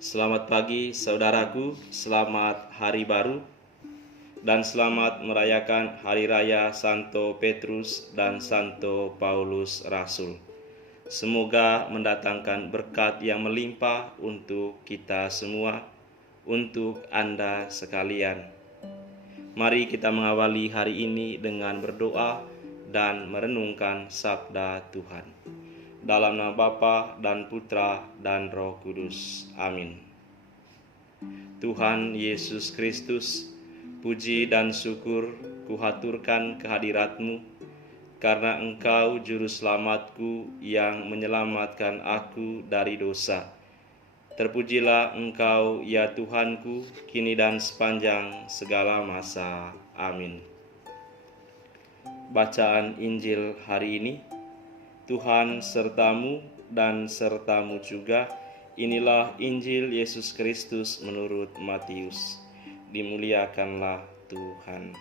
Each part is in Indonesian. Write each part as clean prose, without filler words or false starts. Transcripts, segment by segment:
Selamat pagi saudaraku, selamat hari baru, dan selamat merayakan Hari Raya Santo Petrus dan Santo Paulus Rasul. Semoga mendatangkan berkat yang melimpah untuk kita semua, untuk Anda sekalian. Mari kita mengawali hari ini dengan berdoa dan merenungkan sabda Tuhan. Dalam nama Bapa dan Putra dan Roh Kudus. Amin. Tuhan Yesus Kristus, puji dan syukur kuhaturkan kehadirat-Mu, karena Engkau juru selamatku yang menyelamatkan aku dari dosa. Terpujilah Engkau ya Tuhanku, kini dan sepanjang segala masa. Amin. Bacaan Injil hari ini. Tuhan sertamu dan sertamu juga. Inilah Injil Yesus Kristus menurut Matius. Dimuliakanlah Tuhan.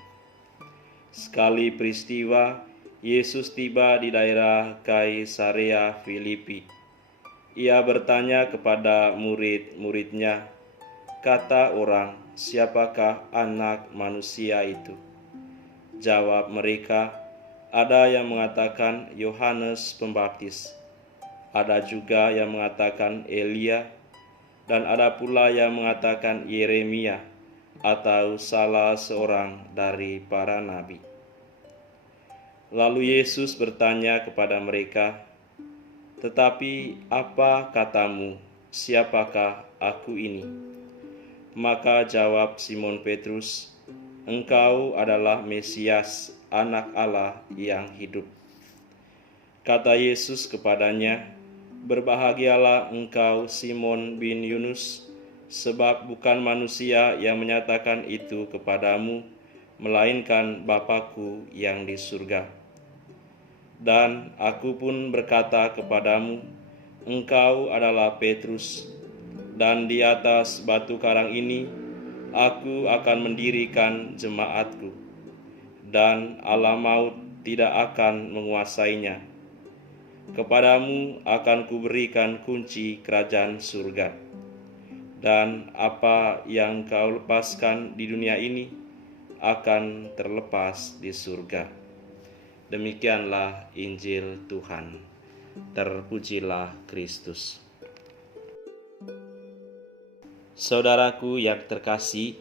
Sekali peristiwa, Yesus tiba di daerah Kaisarea Filipi. Ia bertanya kepada murid-muridnya, "Kata orang, siapakah anak manusia itu?" Jawab mereka, "Ada yang mengatakan Yohanes Pembaptis, ada juga yang mengatakan Elia, dan ada pula yang mengatakan Yeremia atau salah seorang dari para nabi." Lalu Yesus bertanya kepada mereka, "Tetapi apa katamu, siapakah aku ini?" Maka jawab Simon Petrus, "Engkau adalah Mesias, Anak Allah yang hidup." Kata Yesus kepadanya, "Berbahagialah engkau Simon bin Yunus, sebab bukan manusia yang menyatakan itu kepadamu, melainkan Bapa-Ku yang di surga. Dan aku pun berkata kepadamu, engkau adalah Petrus, dan di atas batu karang ini aku akan mendirikan jemaatku, dan alam maut tidak akan menguasainya. Kepadamu akan kuberikan kunci kerajaan surga. Dan apa yang kau lepaskan di dunia ini akan terlepas di surga." Demikianlah Injil Tuhan. Terpujilah Kristus. Saudaraku yang terkasih,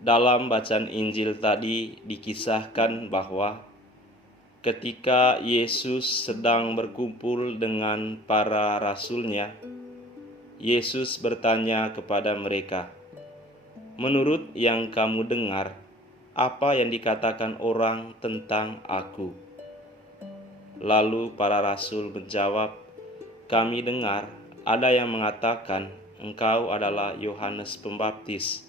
dalam bacaan Injil tadi dikisahkan bahwa ketika Yesus sedang berkumpul dengan para rasulnya, Yesus bertanya kepada mereka, "Menurut yang kamu dengar, apa yang dikatakan orang tentang aku?" Lalu para rasul menjawab, "Kami dengar ada yang mengatakan engkau adalah Yohanes Pembaptis.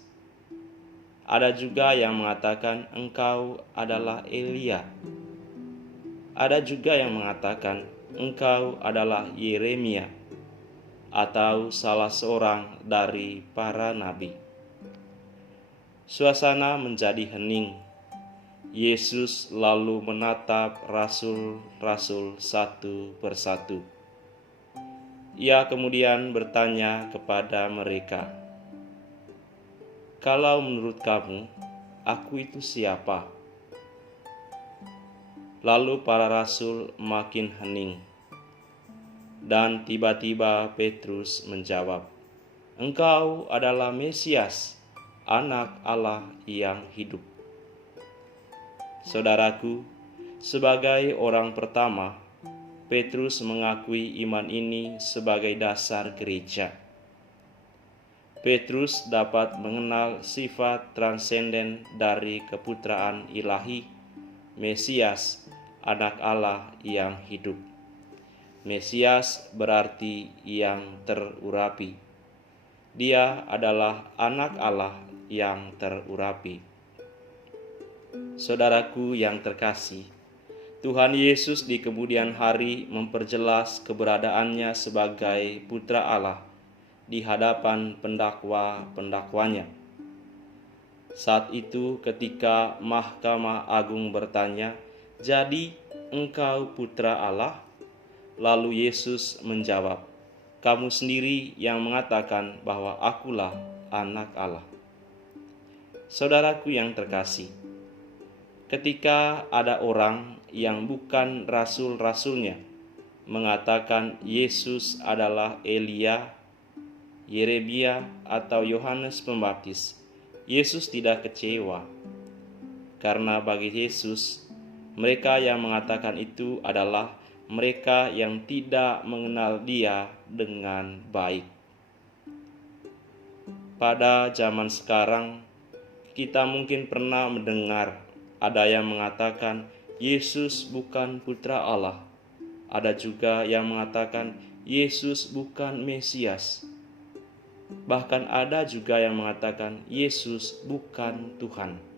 Ada juga yang mengatakan engkau adalah Elia. Ada juga yang mengatakan engkau adalah Yeremia atau salah seorang dari para nabi." Suasana menjadi hening. Yesus lalu menatap rasul-rasul satu persatu. Ia kemudian bertanya kepada mereka, "Kalau menurut kamu, aku itu siapa?" Lalu para rasul makin hening. Dan tiba-tiba Petrus menjawab, "Engkau adalah Mesias, Anak Allah yang hidup." Saudaraku, sebagai orang pertama, Petrus mengakui iman ini sebagai dasar gereja. Petrus dapat mengenal sifat transenden dari keputraan ilahi, Mesias, Anak Allah yang hidup. Mesias berarti yang terurapi. Dia adalah Anak Allah yang terurapi. Saudaraku yang terkasih, Tuhan Yesus di kemudian hari memperjelas keberadaannya sebagai Putra Allah di hadapan pendakwa-pendakwanya. Saat itu ketika Mahkamah Agung bertanya, "Jadi engkau Putra Allah?" Lalu Yesus menjawab, kamu sendiri yang mengatakan bahwa akulah anak Allah. Saudaraku yang terkasih, ketika ada orang yang bukan rasul-rasulnya mengatakan Yesus adalah Elia, Yeremia, atau Yohanes Pembaptis, Yesus tidak kecewa. Karena bagi Yesus, mereka yang mengatakan itu adalah mereka yang tidak mengenal Dia dengan baik. Pada zaman sekarang, kita mungkin pernah mendengar ada yang mengatakan Yesus bukan putra Allah. Ada juga yang mengatakan Yesus bukan Mesias. Bahkan ada juga yang mengatakan Yesus bukan Tuhan.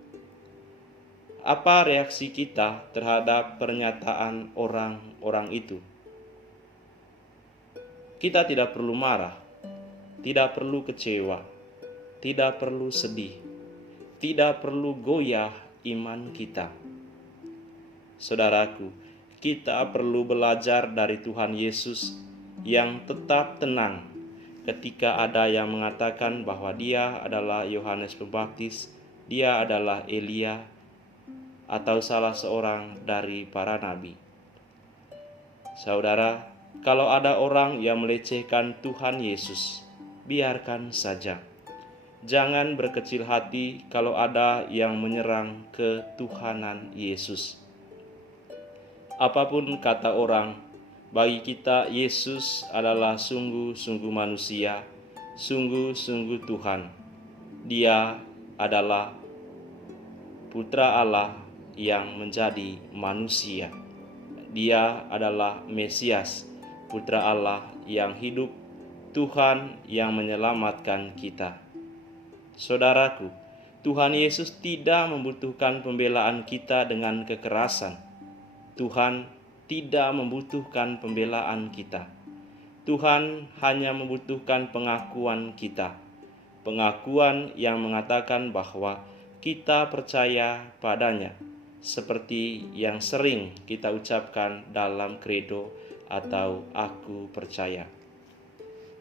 Apa reaksi kita terhadap pernyataan orang-orang itu? Kita tidak perlu marah, tidak perlu kecewa, tidak perlu sedih, tidak perlu goyah iman kita. Saudaraku, kita perlu belajar dari Tuhan Yesus yang tetap tenang ketika ada yang mengatakan bahwa Dia adalah Yohanes Pembaptis, Dia adalah Elia, atau salah seorang dari para nabi. Saudara, kalau ada orang yang melecehkan Tuhan Yesus, biarkan saja. Jangan berkecil hati kalau ada yang menyerang ketuhanan Yesus. Apapun kata orang, bagi kita Yesus adalah sungguh-sungguh manusia, sungguh-sungguh Tuhan. Dia adalah Putra Allah yang menjadi manusia. Dia adalah Mesias, Putra Allah yang hidup, Tuhan yang menyelamatkan kita. Saudaraku, Tuhan Yesus tidak membutuhkan pembelaan kita dengan kekerasan. Tuhan tidak membutuhkan pembelaan kita. Tuhan hanya membutuhkan pengakuan kita. Pengakuan yang mengatakan bahwa kita percaya padanya, seperti yang sering kita ucapkan dalam kredo atau aku percaya.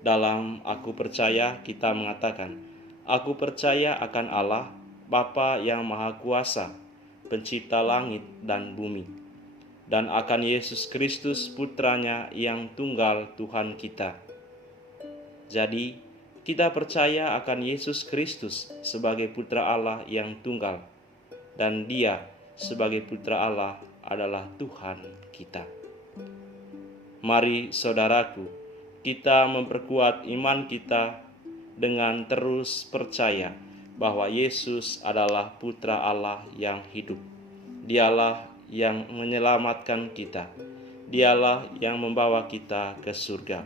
Dalam aku percaya kita mengatakan, aku percaya akan Allah, Bapa yang Maha Kuasa, pencipta langit dan bumi, dan akan Yesus Kristus putranya yang tunggal Tuhan kita. Jadi, kita percaya akan Yesus Kristus sebagai putra Allah yang tunggal, dan Dia sebagai putra Allah adalah Tuhan kita. Mari saudaraku, kita memperkuat iman kita dengan terus percaya bahwa Yesus adalah putra Allah yang hidup. Dialah yang menyelamatkan kita. Dialah yang membawa kita ke surga.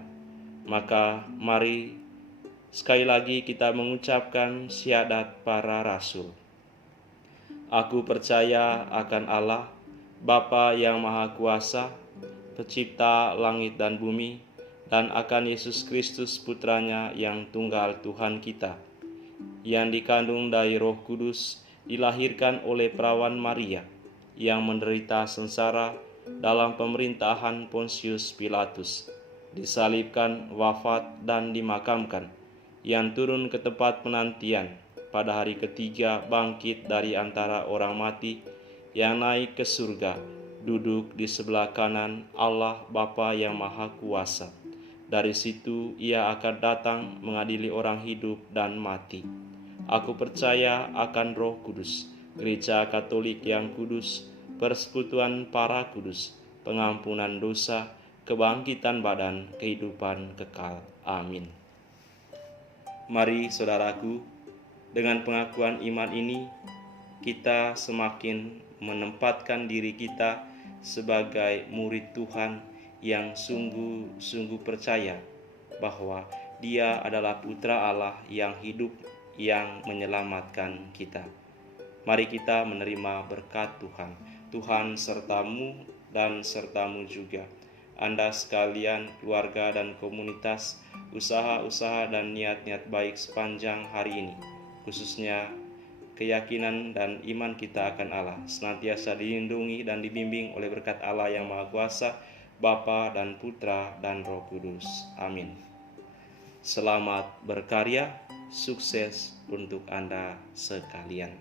Maka mari sekali lagi kita mengucapkan syahadat para rasul. Aku percaya akan Allah, Bapa yang Maha Kuasa, pencipta langit dan bumi, dan akan Yesus Kristus putranya yang tunggal Tuhan kita, yang dikandung dari Roh Kudus, dilahirkan oleh perawan Maria, yang menderita sengsara dalam pemerintahan Pontius Pilatus, disalibkan, wafat, dan dimakamkan, yang turun ke tempat penantian, pada hari ketiga bangkit dari antara orang mati, yang naik ke surga, duduk di sebelah kanan Allah Bapa yang Maha Kuasa. Dari situ Ia akan datang mengadili orang hidup dan mati. Aku percaya akan Roh Kudus, Gereja Katolik yang kudus, persekutuan para kudus, pengampunan dosa, kebangkitan badan, kehidupan kekal. Amin. Mari saudaraku, dengan pengakuan iman ini, kita semakin menempatkan diri kita sebagai murid Tuhan yang sungguh-sungguh percaya bahwa Dia adalah putra Allah yang hidup, yang menyelamatkan kita. Mari kita menerima berkat Tuhan. Tuhan sertamu dan sertamu juga. Anda sekalian, keluarga dan komunitas, usaha-usaha dan niat-niat baik sepanjang hari ini, khususnya keyakinan dan iman kita akan Allah, senantiasa dilindungi dan dibimbing oleh berkat Allah yang Maha Kuasa, Bapa dan Putra dan Roh Kudus. Amin. Selamat berkarya, sukses untuk Anda sekalian.